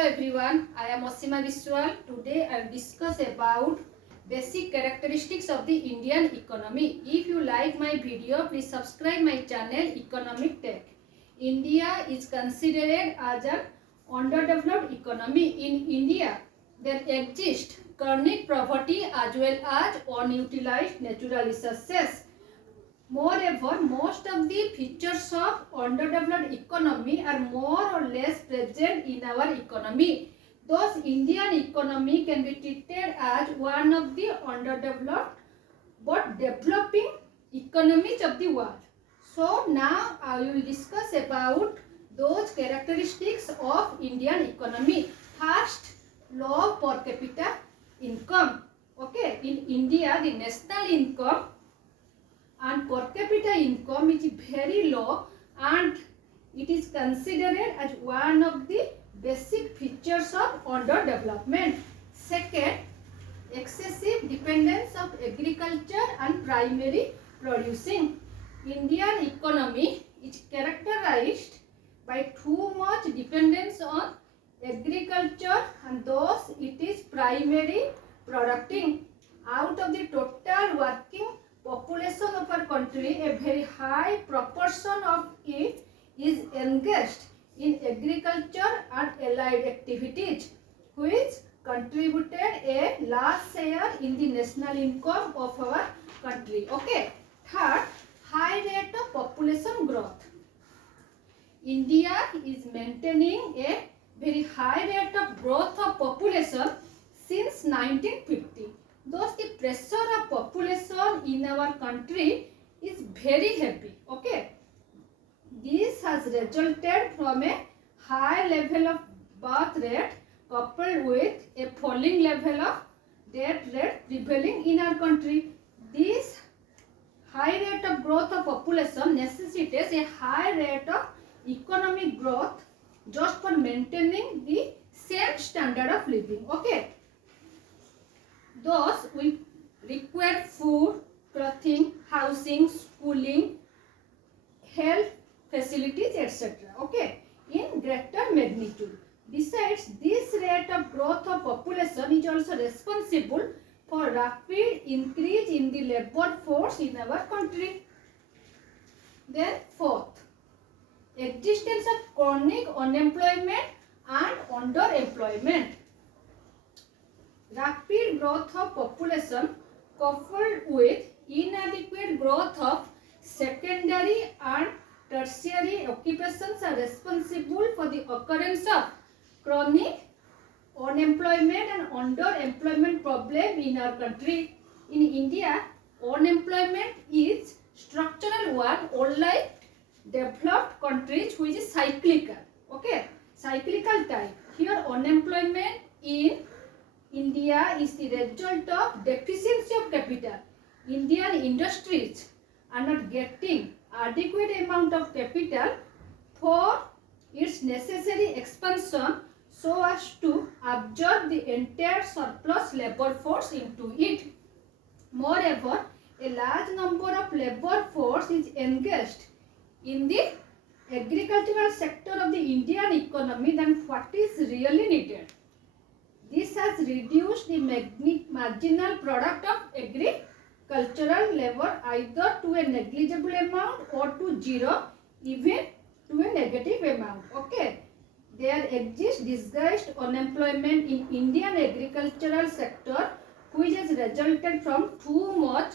everyone, I am Osima Biswal. Today I will discuss about basic characteristics of the Indian economy. If you like my video, please subscribe my channel Economic Tech. India is considered as an underdeveloped economy. In India, there exists chronic poverty as well as unutilized natural resources. Moreover, most of the features of underdeveloped economy are more or less present in our economy. Thus, Indian economy can be treated as one of the underdeveloped but developing economies of the world. So, now I will discuss about those characteristics of Indian economy. First, low per capita income. Okay, in India, the national income and per capita income is very low and it is considered as one of the basic features of underdevelopment. Second, excessive dependence of agriculture and primary producing. Indian economy is characterized by too much dependence on agriculture and thus it is primary producing. Out of the total working population of our country, a very high proportion of it is engaged in agriculture and allied activities, which contributed a large share in the national income of our country. Okay. Third, high rate of population growth. India is maintaining a very high rate of growth of population since 1950. Thus, the pressure of population in our country is very heavy. Okay. This has resulted from a high level of birth rate coupled with a falling level of death rate prevailing in our country. This high rate of growth of population necessitates a high rate of economic growth just for maintaining the same standard of living. Okay. Thus, we require food, clothing, housing, schooling, health facilities, etc. Okay, in greater magnitude. Besides, this rate of growth of population is also responsible for rapid increase in the labor force in our country. Then, fourth, existence of chronic unemployment and underemployment. Rapid growth of population coupled with inadequate growth of secondary and tertiary occupations are responsible for the occurrence of chronic unemployment and underemployment problem in our country. In India, unemployment is structural one, unlike developed countries which is cyclical. Okay, cyclical type. Here unemployment in India is the result of deficiency of capital. Indian industries are not getting adequate amount of capital for its necessary expansion so as to absorb the entire surplus labor force into it. Moreover, a large number of labor force is engaged in the agricultural sector of the Indian economy than what is really needed. This has reduced the marginal product of agricultural labor either to a negligible amount or to zero, even to a negative amount. Okay. There exists disguised unemployment in Indian agricultural sector which has resulted from too much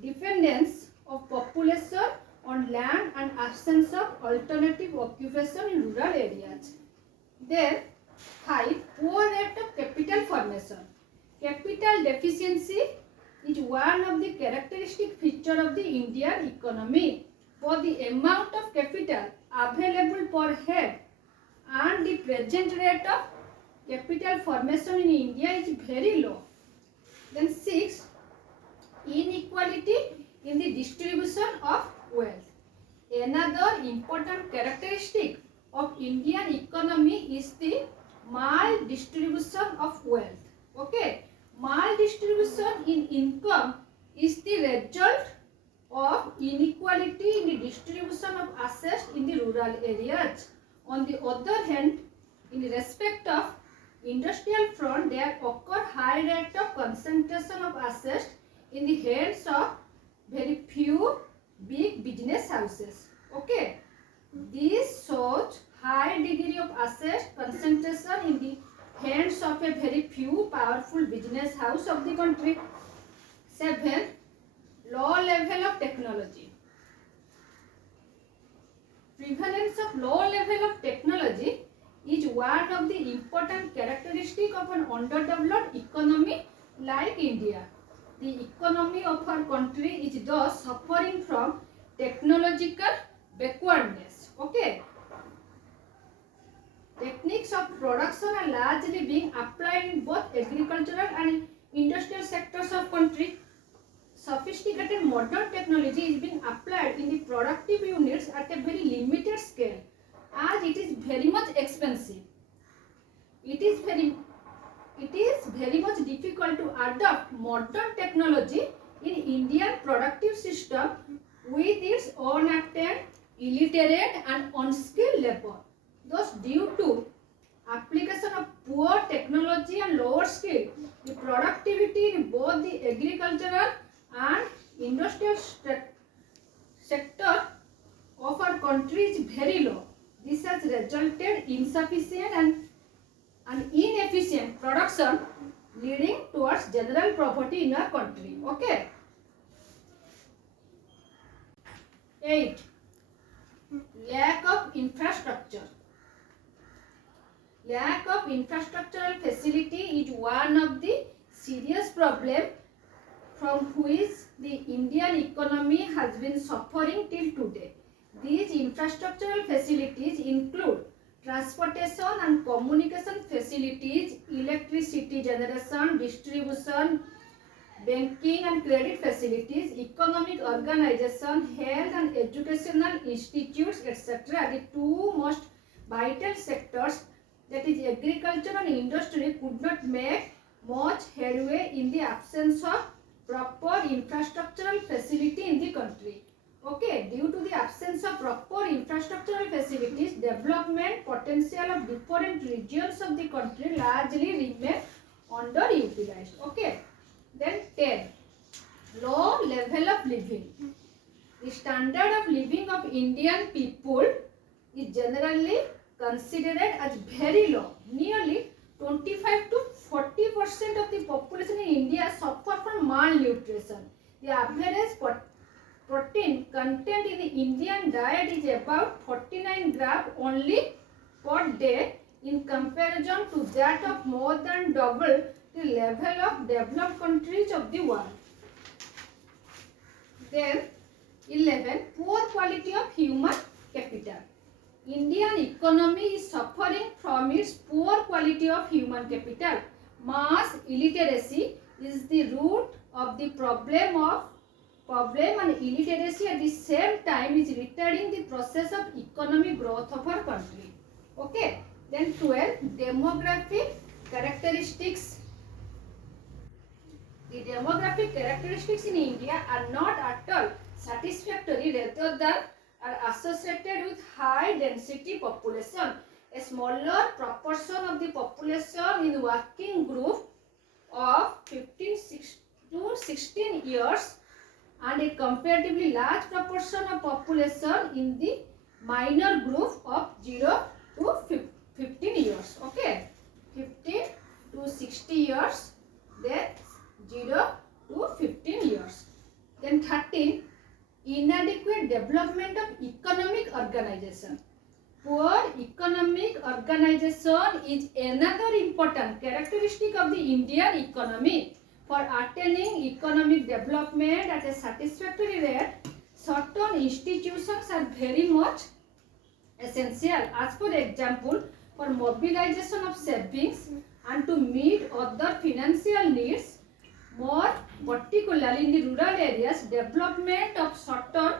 dependence of population on land and absence of alternative occupation in rural areas. Then, 5. Poor rate of capital formation. Capital deficiency is one of the characteristic features of the Indian economy. For the amount of capital available per head and the present rate of capital formation in India is very low. Then 6. Inequality in the distribution of wealth. Another important characteristic of Indian economy is the maldistribution of wealth. Okay, maldistribution in income is the result of inequality in the distribution of assets in the rural areas. On the other hand, In respect of industrial front, there occur high rate of concentration of assets in the hands of very few big business houses. Okay, this shows high degree of asset concentration in the hands of a very few powerful business house of the country. 7. Low level of technology. Prevalence of low level of technology is one of the important characteristics of an underdeveloped economy like India. The economy of our country is thus suffering from technological backwardness. Okay. Techniques of production are largely being applied in both agricultural and industrial sectors of country. Sophisticated modern technology is being applied in the productive units at a very limited scale, as it is very much expensive. It is very much difficult to adopt modern technology in Indian productive system with its unacted, illiterate and unskilled labor. Thus, due to application of poor technology and lower skill, the productivity in both the agricultural and industrial sector of our country is very low. This has resulted in insufficient and inefficient production, leading towards general poverty in our country. Okay. 8. Lack of infrastructure. Lack of infrastructural facility is one of the serious problems from which the Indian economy has been suffering till today. These infrastructural facilities include transportation and communication facilities, electricity generation, distribution, banking and credit facilities, economic organization, health and educational institutes, etc. The two most vital sectors, that is agriculture and industry, could not make much headway in the absence of proper infrastructural facility in the country. Okay, due to the absence of proper infrastructural facilities, development potential of different regions of the country largely remain underutilized. Okay, then 10. Low level of living. The standard of living of Indian people is generally considered as very low. Nearly 25 to 40% of the population in India suffer from malnutrition. The average protein content in the Indian diet is about 49 grams only per day, in comparison to that of more than double the level of developed countries of the world. Then 11. Poor quality of human capital. Indian economy is suffering from its poor quality of human capital. Mass illiteracy is the root of the problem and illiteracy at the same time is retarding the process of economic growth of our country. Okay. Then 12. Demographic characteristics. The demographic characteristics in India are not at all satisfactory, rather than are associated with high density population. A smaller proportion of the population in the working group of 15 to 16 years and a comparatively large proportion of population in the minor group of 0 to 15 years. Okay, 15 to 60 years, then 0 to 15 years. Then 13. Inadequate development of economic organization. Poor economic organization is another important characteristic of the Indian economy. For attaining economic development at a satisfactory rate, certain institutions are very much essential. As for example, for mobilization of savings and to meet other financial needs, more particularly in the rural areas, development of certain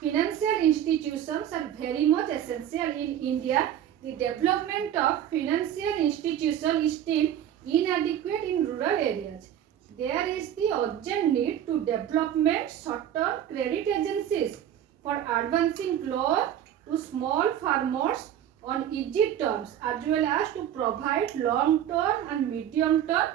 financial institutions are very much essential. In India, the development of financial institutions is still inadequate in rural areas. There is the urgent need to development certain credit agencies for advancing loan to small farmers on easy terms as well as to provide long-term and medium-term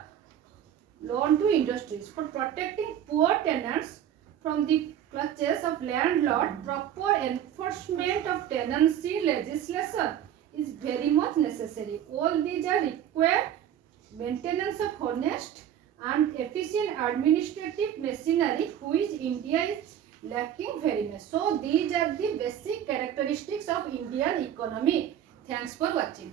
loan to industries. For protecting poor tenants from the clutches of landlord, proper enforcement of tenancy legislation is very much necessary. All these are required maintenance of honest and efficient administrative machinery, which India is lacking very much. So these are the basic characteristics of Indian economy. Thanks for watching.